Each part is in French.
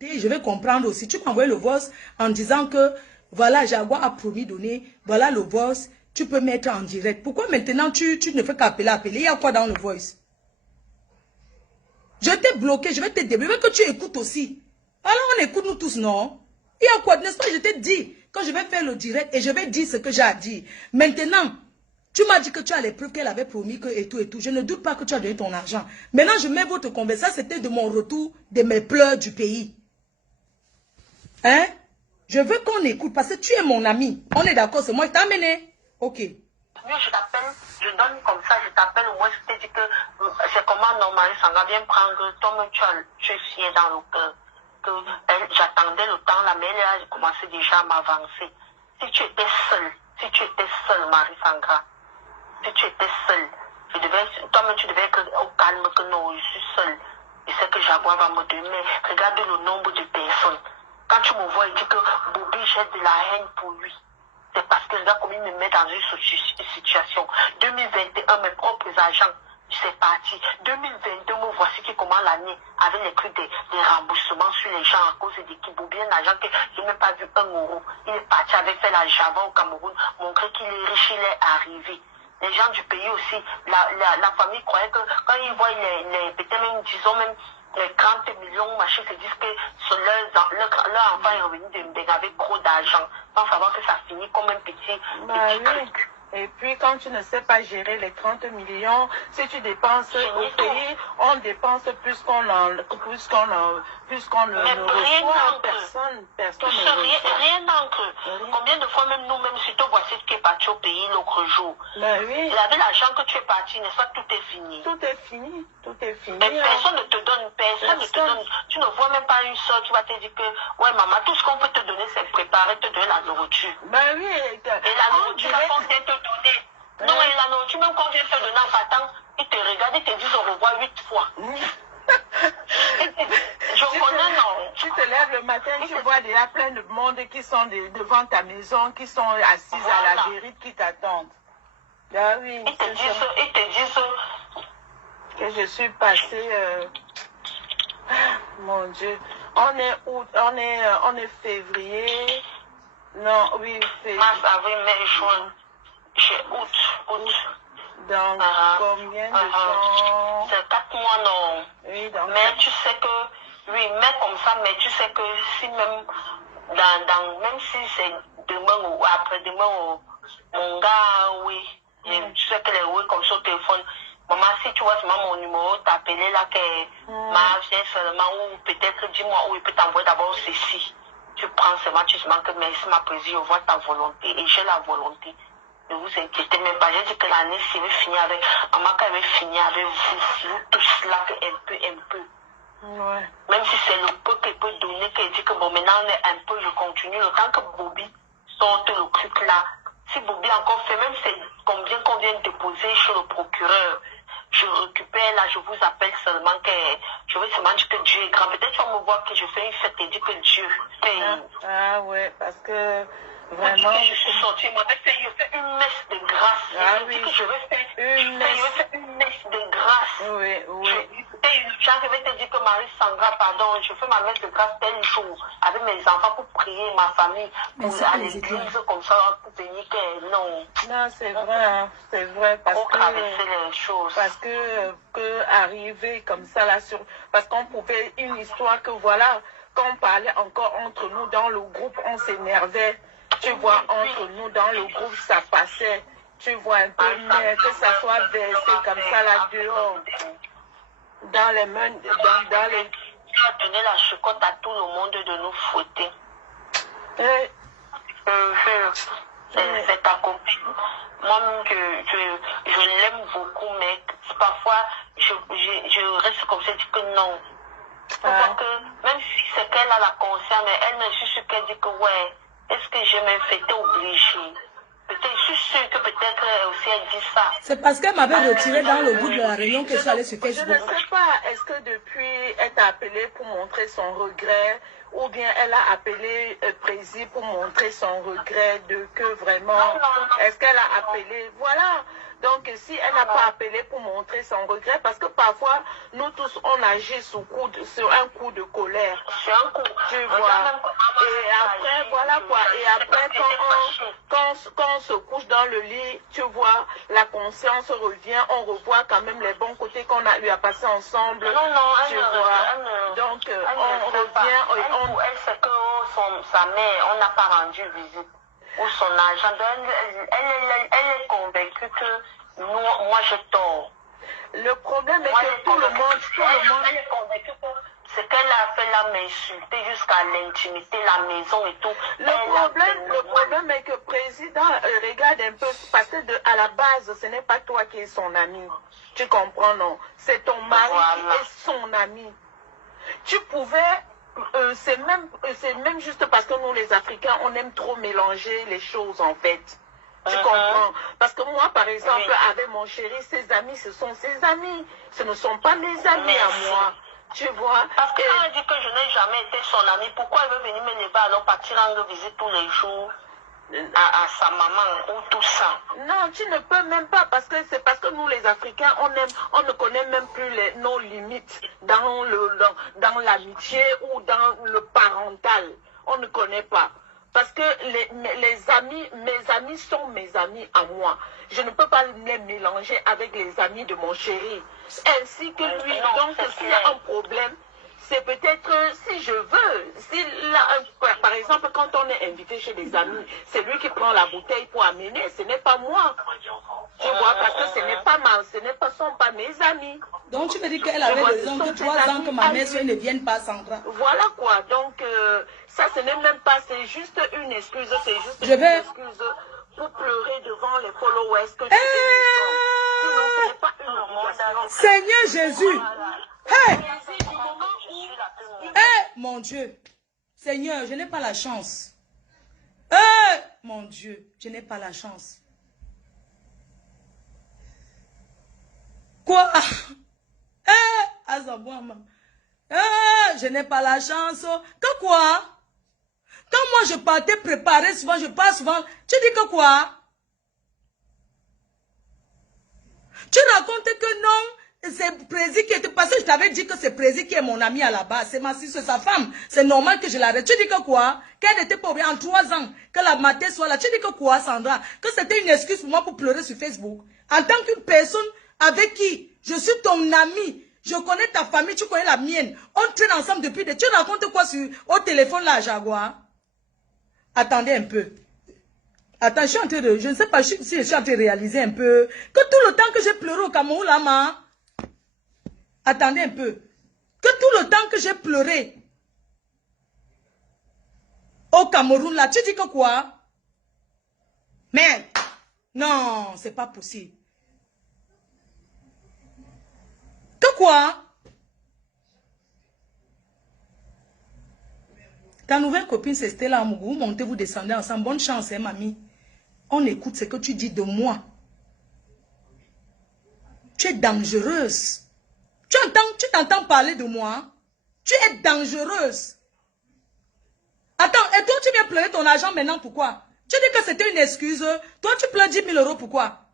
écouter, je vais comprendre aussi. Tu m'as envoyé le voice en disant que, voilà, Jaguar a promis donner, voilà le voice, tu peux mettre en direct. Pourquoi maintenant tu ne fais qu'appeler? Il y a quoi dans le voice? Je t'ai bloqué, je vais te débloquer, que tu écoutes aussi. Alors on écoute nous tous, non? Il y a quoi? N'est-ce pas, je t'ai dit que je vais faire le direct et je vais dire ce que j'ai à dire. Maintenant, tu m'as dit que tu as les preuves qu'elle avait promis que et tout et tout. Je ne doute pas que tu as donné ton argent. Maintenant, je mets votre conversation, c'était de mon retour, de mes pleurs du pays. Hein? Je veux qu'on écoute parce que tu es mon ami. On est d'accord, c'est moi qui t'ai amené. Ok. Oui, je t'appelle, je donne comme ça, je t'appelle, au moins je te dis que c'est comment normalement ça va bien prendre, toi-même tu es fier dans le cœur. Que j'attendais le temps là, mais elle a commencé déjà à m'avancer. Si tu étais seule, Marie-Sandra, si tu étais seule, toi-même tu devais être au calme que non, je suis seule. Je sais que Jaguar va me donner, mais regarde le nombre de personnes. Quand tu me vois, il dit que Bobby jette de la haine pour lui. C'est parce que le gars, comme il me met dans une situation. 2021, mes propres agents, c'est parti. 2022, me voici qui commence l'année avec les trucs des remboursements sur les gens à cause des qui bien un agent que je n'ai même pas vu 1 euro. Il est parti avec fait la Java au Cameroun, montrer qu'il est riche, il est arrivé. Les gens du pays aussi, la famille croyait que quand ils voient peut-être même, disons même, les 30 millions, machin, se disent que leur enfant est revenu avec trop d'argent. Sans savoir que ça finit comme un petit truc. Et puis, quand tu ne sais pas gérer les 30 millions, si tu dépenses au pays, on dépense plus qu'on ne reçoit. Personne ne rien d'encre. Combien de fois même nous-mêmes, surtout voici qui est parti au pays l'autre jour. Il avait l'argent que tu es parti, n'est-ce pas, tout est fini. Tout est fini. Mais personne ne te donne, personne ne te donne. Tu ne vois même pas une soeur qui va te dire que, ouais maman, tout ce qu'on peut te donner, c'est préparer, te donner la nourriture. Et la nourriture, on vient te donner. Non, et la nourriture, même quand on vient te donner en partant, ils te regardent, ils te disent au revoir 8 fois. Je connais, non. Tu te lèves le matin, tu vois déjà plein de monde qui sont devant ta maison, qui sont assises à la guérite, qui t'attendent. Ah oui. Ils te disent que je suis passée. Mon Dieu. On est août, on est février. Non, oui, février. Mars, avril, mai, juin. J'ai août. Donc, combien de temps? C'est 4 mois, non. Oui, donc. Mais tu sais que, oui, mais comme ça, mais tu sais que si même, même si c'est demain ou après-demain, mon gars, oui. Tu sais que les oui, comme ça au téléphone. Maman, si tu vois seulement mon numéro, t'appeler là, que ma vient seulement, ou peut-être dis-moi où il peut t'envoyer d'abord ceci. Tu prends seulement, tu seulement que merci ma présidente, je vois ta volonté et j'ai la volonté. Ne vous inquiétez même pas. J'ai dit que l'année, si elle veut finir avec, maman, qu'elle veut finir avec vous tous là, un peu. Ouais. Même si c'est le peu qu'elle peut donner, qu'elle dit que bon, maintenant on est un peu, je continue. Le temps que Bobby sorte le truc là, si Bobby encore fait, même c'est combien qu'on vient de déposer chez le procureur, je récupère là, je vous appelle seulement que je veux seulement dire que Dieu est grand. Peut-être qu'on me voit que je fais une fête et dire que Dieu fait. Ah ouais, parce que vraiment. Je suis sortie, moi, je fais une messe de grâce. Ah oui. Je vais faire une messe de grâce. Oui. Je vais te dire que Marie-Sandra, pardon, je fais ma messe de grâce tel jour avec mes enfants pour prier, ma famille, pour aller à l'église comme ça, pour venir que non. Non, c'est vrai, parce pour traverser les choses. Parce que arriver comme ça là parce qu'on pouvait une histoire que voilà, quand on parlait encore entre nous dans le groupe, on s'énervait. Tu vois, entre nous dans le groupe, ça passait. Tu vois un peu, mais que ça soit versé comme ça là dehors. Dans les mains, dans les... Tu as donné la chocotte à tout le monde de nous fouetter. C'est ta copine. Moi-même, je l'aime beaucoup, mais parfois, je reste comme ça, je dis que non. Parce que même si c'est qu'elle a la conscience, mais elle me suis sûre qu'elle dit que ouais, est-ce que je me fais obligée? Peut-être, je suis sûre que peut-être aussi elle dit ça. C'est parce qu'elle m'avait retiré dans le bout de la réunion que je suis allée sur Facebook. Je ne sais pas, est-ce que depuis elle t'a appelé pour montrer son regret, ou bien elle a appelé Prési pour montrer son regret de que vraiment, est-ce qu'elle a appelé, voilà, Donc, si elle n'a pas appelé pour montrer son regret, parce que parfois, nous tous, on agit sur un coup de colère. C'est un coup. Tu vois. Et après, voilà quoi. Et après, quand on se couche dans le lit, tu vois, la conscience revient, on revoit quand même les bons côtés qu'on a eu à passer ensemble. Non, tu vois. Donc, on revient. Elle sait que sa mère, on n'a pas rendu visite. Ou son agent, elle est convaincue que moi j'ai tort. Le problème est que tout le monde... Elle est convaincue que c'est qu'elle a fait la m'insulter jusqu'à l'intimité, la maison et tout. Le problème est que président, regarde un peu, parce que à la base, ce n'est pas toi qui es son ami. Tu comprends, non? C'est ton mari qui est son ami. Tu pouvais... c'est même juste parce que nous les Africains on aime trop mélanger les choses en fait. Tu comprends? Parce que moi par exemple avec mon chéri, ses amis ce sont ses amis, ce ne sont pas mes amis à moi. Tu vois? Parce que quand elle dit que je n'ai jamais été son ami, pourquoi elle veut venir me lever alors partir rendre visite tous les jours à sa maman ou tout ça? Non, tu ne peux même pas parce que c'est parce que nous les Africains on ne connaît même plus nos limites dans l'amitié ou dans le parental. On ne connaît pas. Parce que mes amis sont mes amis à moi. Je ne peux pas les mélanger avec les amis de mon chéri. Ainsi que lui. Donc s'il y a un problème, c'est peut-être si je veux, par exemple quand on est invité chez des amis, c'est lui qui prend la bouteille pour amener, ce n'est pas moi. Tu vois, parce que ce sont pas mes amis. Donc tu me dis qu'elle avait raison que 3 ans que ma mère ne vienne pas, Sandra. Voilà quoi, donc ça ce n'est même pas, c'est juste une excuse, c'est juste une excuse pour pleurer devant les followers que tu sinon ce n'est pas une obligation. Seigneur Jésus. Hey! Mon Dieu. Seigneur, je n'ai pas la chance. Mon Dieu, je n'ai pas la chance. Quoi? Je n'ai pas la chance. Que quoi? Quand moi je partais préparer souvent, je pars souvent. Tu dis que quoi? Tu racontes que non. C'est Prési qui était passé. Je t'avais dit que c'est Prési qui est mon ami à la base. C'est ma sister, sa femme. C'est normal que je l'arrête. Tu dis que quoi? Qu'elle n'était pas bien en 3 ans. Que la matin soit là. Tu dis que quoi, Sandra? Que c'était une excuse pour moi pour pleurer sur Facebook. En tant qu'une personne avec qui je suis ton ami. Je connais ta famille, tu connais la mienne. On traîne ensemble depuis des... Tu racontes quoi au téléphone là, Jaguar? Attendez un peu. Attends, je suis en train de... Je ne sais pas si je suis en train de réaliser un peu. Que tout le temps que j'ai pleuré au Cameroun là, ma... Attendez un peu. Que tout le temps que j'ai pleuré au Cameroun là, tu dis que quoi? Mais, non, c'est pas possible. Que quoi? Ta nouvelle copine, c'est Stella Amougou. Vous montez, vous descendez ensemble. Bonne chance, hein, mamie. On écoute ce que tu dis de moi. Tu es dangereuse. Tu t'entends parler de moi? Tu es dangereuse. Attends, et toi, tu viens pleurer ton argent maintenant, pourquoi? Tu dis que c'était une excuse. Toi, tu pleures 10 000 €, pourquoi?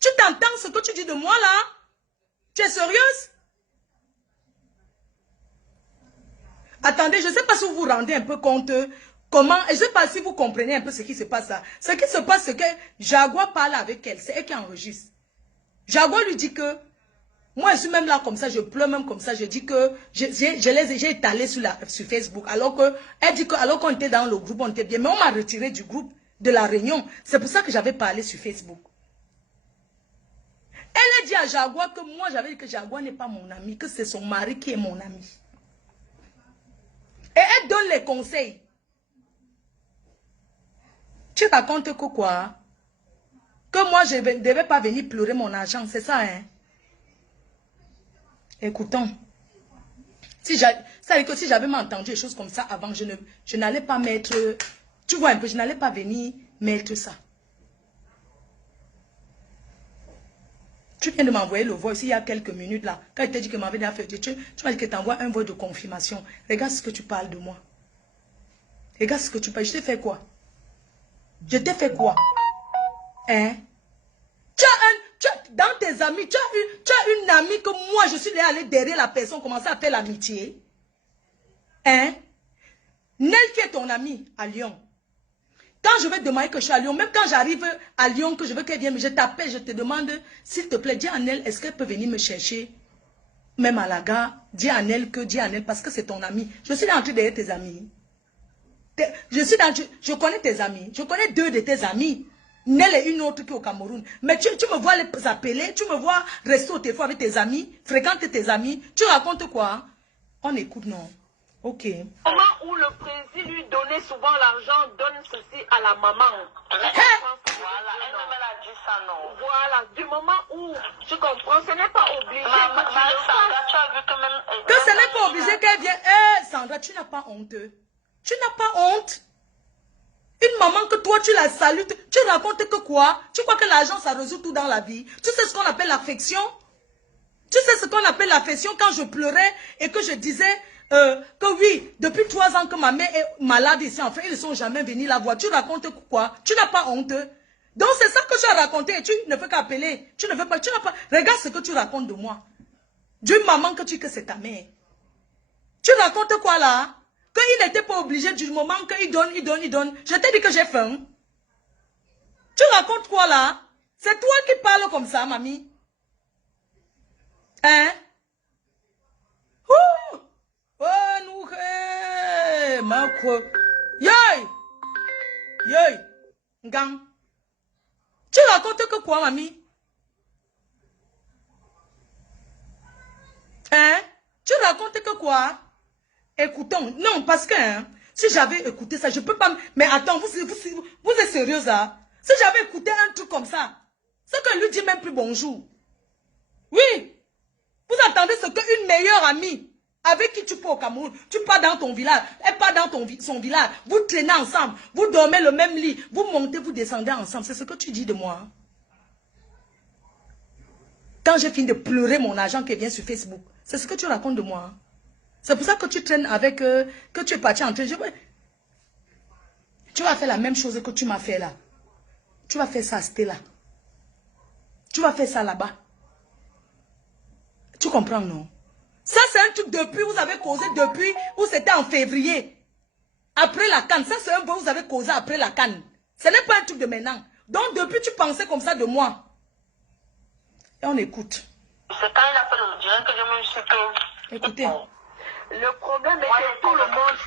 Tu t'entends ce que tu dis de moi, là? Tu es sérieuse? Attendez, je ne sais pas si vous vous rendez un peu compte comment, et je ne sais pas si vous comprenez un peu ce qui se passe là. Ce qui se passe, c'est que Jaguar parle avec elle, c'est elle qui enregistre. Jaguar lui dit que, moi je suis même là comme ça, je pleure même comme ça, je dis que, j'ai étalé sur Facebook, alors que, elle dit que, alors qu'on était dans le groupe, on était bien, mais on m'a retiré du groupe de la réunion. C'est pour ça que j'avais parlé sur Facebook. Elle a dit à Jaguar que moi j'avais dit que Jaguar n'est pas mon ami, que c'est son mari qui est mon ami. Et elle donne les conseils. Tu racontes que quoi? Que moi je ne devais pas venir pleurer mon argent, c'est ça, hein? Écoutons. Ça veut dire que si j'avais entendu des choses comme ça avant, je n'allais pas mettre... Tu vois un peu, je n'allais pas venir mettre ça. Tu viens de m'envoyer le voice il y a quelques minutes là. Quand il t'a dit que m'avait fait, tu m'as dit que tu envoies un voice de confirmation. Regarde ce que tu parles de moi. Regarde ce que tu parles. Je t'ai fait quoi? Je t'ai fait quoi? Hein? Dans tes amis, tu as une amie que moi, je suis allée derrière la personne, commencer à faire l'amitié. Hein? Nel, qui est ton ami à Lyon. Quand je vais demander que je suis à Lyon, même quand j'arrive à Lyon, que je veux qu'elle vienne, je t'appelle, je te demande, s'il te plaît, dis à Nel, est-ce qu'elle peut venir me chercher? Même à la gare, dis à Nel, parce que c'est ton ami. Je suis entrée derrière tes amis. Je connais tes amis. Je connais 2 de tes amis. Nel et une autre qui est au Cameroun. Mais tu me vois les appeler, tu me vois rester au téléphone avec tes amis, fréquenter tes amis. Tu racontes quoi? On écoute, non? Ok. Au moment où le président lui donnait souvent l'argent, donne ceci à la maman. Voilà, elle a dit ça, non. Voilà, du moment où tu comprends, ce n'est pas obligé que tu le fasses. Tu as vu que même... Que ce n'est pas obligé qu'elle vienne. Sandra, tu n'as pas honte. Tu n'as pas honte. Une maman que toi, tu la salues, tu racontes que quoi? Tu crois que l'argent, ça résout tout dans la vie? Tu sais ce qu'on appelle l'affection? Tu sais ce qu'on appelle l'affection quand je pleurais et que je disais que oui, depuis 3 ans que ma mère est malade ici, enfin, ils ne sont jamais venus la voir. Tu racontes quoi? Tu n'as pas honte? Donc c'est ça que tu as raconté et tu ne veux qu'appeler. Tu n'as pas. Regarde ce que tu racontes de moi. D'une maman que c'est ta mère. Tu racontes quoi là? Qu'il n'était pas obligé du moment qu'il donne. Je t'ai dit que j'ai faim. Tu racontes quoi là? C'est toi qui parles comme ça, mamie. Hein? Ouh! Oh, nous, ma quoi? Yoy! Yoy! Gang! Tu racontes que quoi, mamie? Hein? Tu racontes que quoi? Écoutons. Non, parce que hein, si j'avais écouté ça, je peux pas... Mais attends, vous êtes sérieuse, hein? Si j'avais écouté un truc comme ça, c'est que lui dit même plus bonjour. Oui. Vous attendez ce qu'une meilleure amie, avec qui tu pars au Cameroun, tu pars dans ton village, elle part dans son village, vous traînez ensemble, vous dormez le même lit, vous montez, vous descendez ensemble. C'est ce que tu dis de moi. Quand j'ai fini de pleurer mon argent qui vient sur Facebook, c'est ce que tu racontes de moi. C'est pour ça que tu traînes avec, que tu es parti en train. Tu vas faire la même chose que tu m'as fait là. Tu vas faire ça à Stella. Tu vas faire ça là-bas. Tu comprends, non? Ça, c'est un truc depuis, vous avez causé depuis, où c'était en février. Après la canne. Ça, c'est un peu, vous avez causé après la canne. Ce n'est pas un truc de maintenant. Donc, depuis, tu pensais comme ça de moi. Et on écoute. C'est quand il a fait le direct que je me suis dit... Écoutez. Le problème est que tout le monde...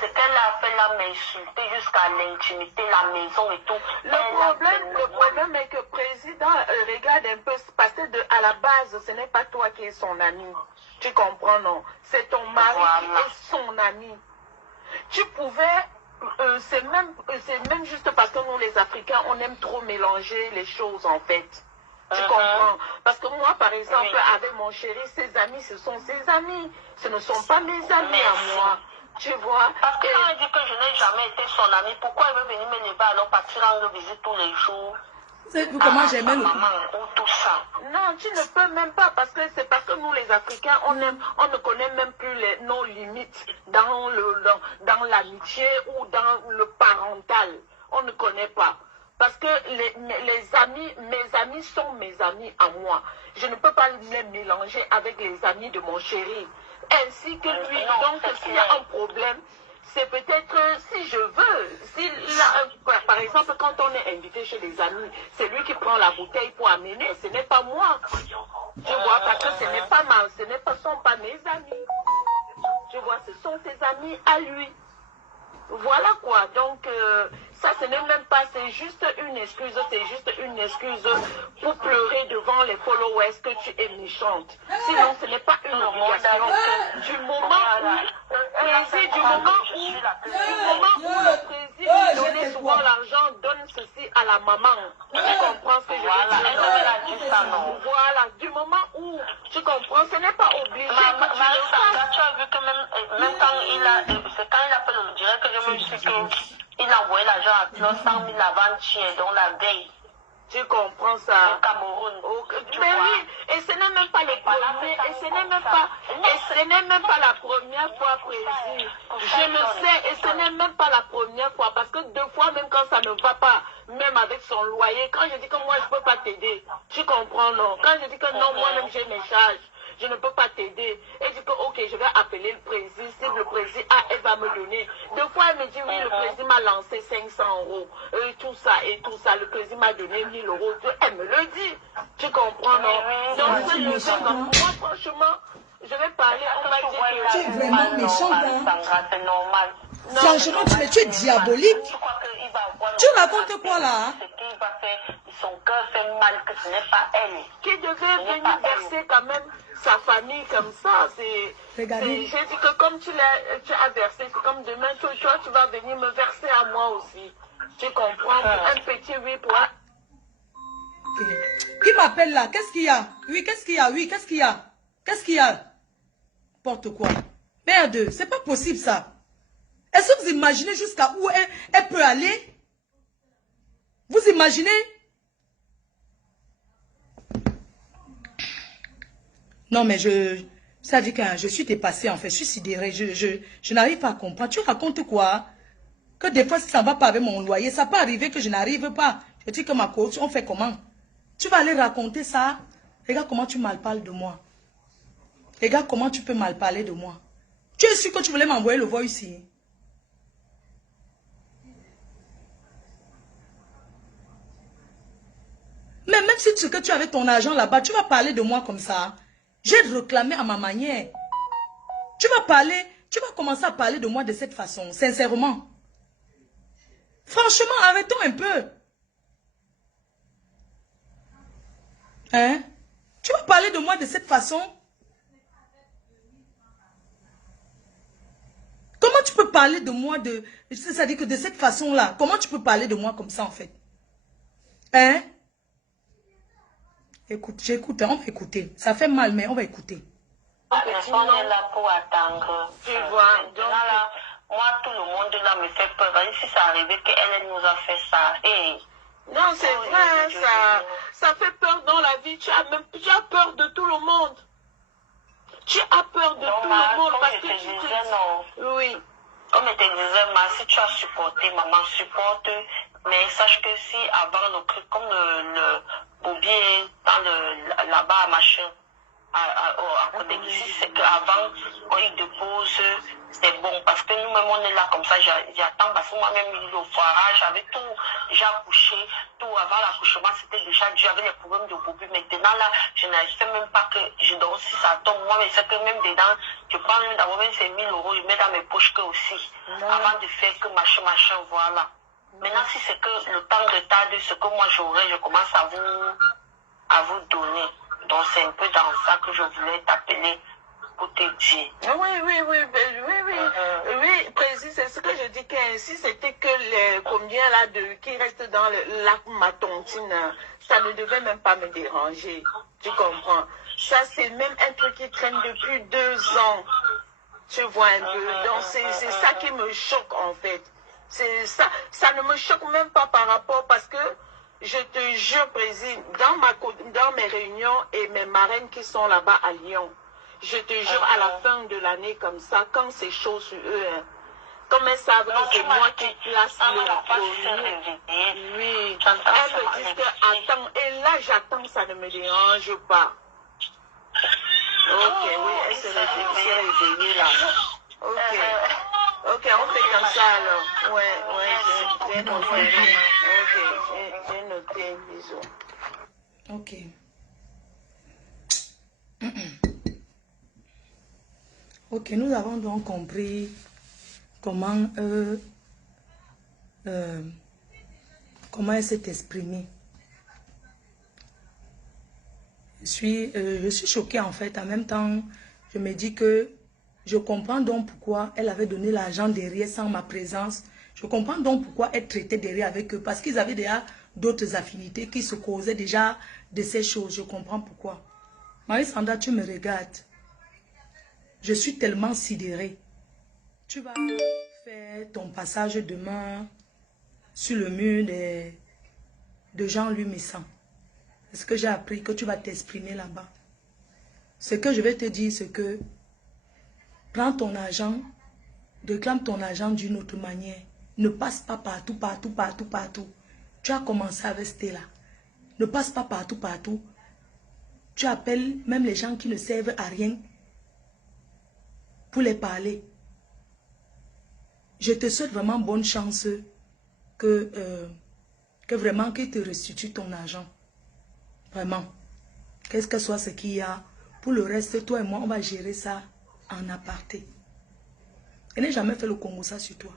C'est qu'elle a fait là m'insulter jusqu'à l'intimité, la maison et tout. Le problème est que le président regarde un peu, parce que à la base, ce n'est pas toi qui es son ami. Tu comprends, non? C'est ton mari qui est son ami. Tu pouvais... c'est même juste parce que nous, les Africains, on aime trop mélanger les choses, en fait. Tu comprends? Parce que moi, par exemple, avec mon chéri, ses amis, ce sont ses amis. Ce ne sont pas mes amis à moi. Tu vois? Parce que quand elle dit que je n'ai jamais été son amie, pourquoi elle veut venir me lever alors partir en visite tous les jours? Comment j'aimais le... tout ça. Non, tu ne peux même pas, parce que c'est parce que nous, les Africains, on ne connaît même plus nos limites dans l'amitié ou dans le parental. On ne connaît pas. Parce que mes amis sont mes amis à moi. Je ne peux pas les mélanger avec les amis de mon chéri. Ainsi que lui. Donc, s'il y a un problème, c'est peut-être, si je veux, par exemple, quand on est invité chez des amis, c'est lui qui prend la bouteille pour amener, ce n'est pas moi. Tu vois, parce que ce sont pas mes amis. Tu vois, ce sont ses amis à lui. Voilà quoi, donc ça ce n'est même pas, c'est juste une excuse pour pleurer devant les followers que tu es méchante. Sinon ce n'est pas une obligation. Du moment où le président donnait souvent l'argent, donne ceci à la maman. Tu comprends ce que je veux dire? Voilà, du moment où tu comprends, ce n'est pas obligé que tu le fasses. Tu as vu que même quand c'est quand il a fait le direct que je me suis dit qu'il a envoyé l'argent à 100 000 avant-hier, donc la veille. Tu comprends ça? Au Cameroun. Mais oui, et ce n'est même pas le premier, et ce n'est même pas la première fois, Président. Je le sais, et ce n'est même pas la première fois, parce que 2 fois, même quand ça ne va pas, même avec son loyer, quand je dis que moi, je ne peux pas t'aider, tu comprends, non? Quand je dis que non, moi-même, j'ai mes charges, je ne peux pas t'aider. Elle dit que, ok, je vais appeler le président. Si le président, elle va me donner. 2 fois, elle me dit, oui, le président m'a lancé 500 €. Et tout ça, et tout ça. Le président m'a donné 1000 €. Elle me le dit. Tu comprends, non? Donc, moi, franchement, je vais parler, on va dire que... Tu es vraiment méchante, hein? C'est normal. Franchement, tu es diabolique. Tu racontes quoi, là? Ce qu'il va faire, son cœur fait mal, que ce n'est pas elle. Qui devait venir verser quand même sa famille comme ça. J'ai dit que comme tu as versé, c'est comme demain, toi, tu vas venir me verser à moi aussi. Tu comprends? Un petit oui pour un... Okay. Qui m'appelle là? Qu'est-ce qu'il y a? Oui, qu'est-ce qu'il y a? Oui, qu'est-ce qu'il y a? Qu'est-ce qu'il y a? N'importe quoi. Merde, c'est pas possible ça. Est-ce que vous imaginez jusqu'à où elle peut aller? Vous imaginez? Non, mais ça dit que je suis dépassée, en fait. Je suis sidérée. Je n'arrive pas à comprendre. Tu racontes quoi? Que des fois, si ça ne va pas avec mon loyer, ça peut arriver que je n'arrive pas. Je dis que ma coach, on fait comment? Tu vas aller raconter ça? Regarde comment tu mal parles de moi. Regarde comment tu peux mal parler de moi. Tu es sûr que tu voulais m'envoyer le voice ici? Mais même si tu, que tu avais ton argent là-bas, tu vas parler de moi comme ça. J'ai réclamé à ma manière. Tu vas commencer à parler de moi de cette façon, sincèrement. Franchement, arrêtons un peu. Hein? Tu vas parler de moi de cette façon? Comment tu peux parler de moi de... C'est-à-dire que de cette façon-là, comment tu peux parler de moi comme ça en fait? Hein? Écoute, j'écoute, on va écouter. Ça fait mal, mais on va écouter. On est là pour attendre. Tu vois, donc... Là, moi, tout le monde là me fait peur. Si ça arrivait qu'elle nous a fait ça. Hey. Non, c'est vrai, ça fait peur dans la vie. Tu as peur de tout le monde. Tu as peur de tout le monde parce que tu disais, non. Oui. Comme je te disais, si tu as supporté, maman supporte. Mais sache que si avant le truc, comme le bourbier dans là-bas, machin, à côté d'ici, c'est qu'avant, on y dépose, c'est bon. Parce que nous-mêmes, on est là comme ça, j'attends, parce que moi-même, il est au foirage, j'avais tout, j'ai accouché, tout avant l'accouchement, c'était déjà dû, j'avais les problèmes de bourbier. Maintenant, là, je n'ai même pas que je dors si ça tombe. Moi, mais c'est que même dedans, je prends même d'abord même ces 1000 €, je mets dans mes poches que aussi, avant de faire que machin, voilà. Maintenant, si c'est que le temps retarde ce que moi j'aurais, je commence à vous donner. Donc, c'est un peu dans ça que je voulais t'appeler pour te dire. Oui, précis, c'est ce que je dis qu'ainsi, c'était que les combien là qui restent dans le lac Matontine, ça ne devait même pas me déranger. Tu comprends? Ça, c'est même un truc qui traîne depuis 2 ans. Tu vois un peu. Donc, c'est ça qui me choque en fait. C'est ça. Ça ne me choque même pas par rapport parce que je te jure, président, dans mes réunions et mes marraines qui sont là-bas à Lyon, je te jure, à la fin de l'année comme ça, quand c'est chaud sur eux, hein, comme elles savent que c'est moi qui place le produit. Oui, elles me disent que attends, et là j'attends, ça ne me dérange pas. Ok, oui, elle s'est réveillée là. Ok, on fait comme ça alors. Ouais, j'ai noté. Ok, j'ai noté, bisous. Ok. Ok, nous avons donc compris comment elle s'est exprimée. Je suis choquée en fait. En même temps, je me dis que je comprends donc pourquoi elle avait donné l'argent derrière sans ma présence. Je comprends donc pourquoi elle traitait derrière avec eux. Parce qu'ils avaient déjà d'autres affinités qui se causaient déjà de ces choses. Je comprends pourquoi. Marie-Sandra, tu me regardes. Je suis tellement sidérée. Tu vas faire ton passage demain sur le mur de Jean-Louis Messan. C'est ce que j'ai appris, que tu vas t'exprimer là-bas. Ce que je vais te dire, c'est que prends ton argent, réclame ton argent d'une autre manière. Ne passe pas partout, partout, partout, partout. Tu as commencé avec Stella. Ne passe pas partout, partout. Tu appelles même les gens qui ne servent à rien pour les parler. Je te souhaite vraiment bonne chance que vraiment qu'ils te restituent ton argent. Vraiment. Qu'est-ce que soit ce qu'il y a. Pour le reste, toi et moi, on va gérer ça en aparté. Je n'ai jamais fait le Congo ça sur toi.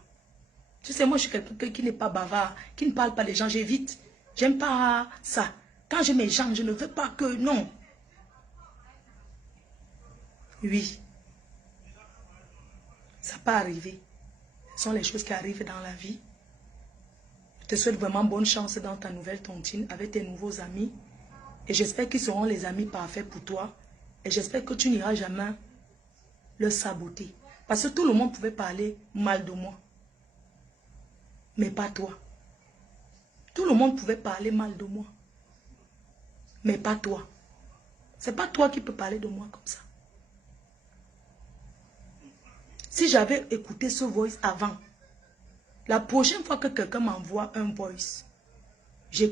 Tu sais, moi, je suis quelqu'un qui n'est pas bavard, qui ne parle pas des gens, j'évite. J'aime pas ça. Quand j'ai mes gens, je ne veux pas que... Non. Oui. Ça peut arriver. Ce sont les choses qui arrivent dans la vie. Je te souhaite vraiment bonne chance dans ta nouvelle tontine avec tes nouveaux amis. Et j'espère qu'ils seront les amis parfaits pour toi. Et j'espère que tu n'iras jamais leur saboter. Parce que tout le monde pouvait parler mal de moi. Mais pas toi. Tout le monde pouvait parler mal de moi. Mais pas toi. C'est pas toi qui peux parler de moi comme ça. Si j'avais écouté ce voice avant, la prochaine fois que quelqu'un m'envoie un voice, j'ai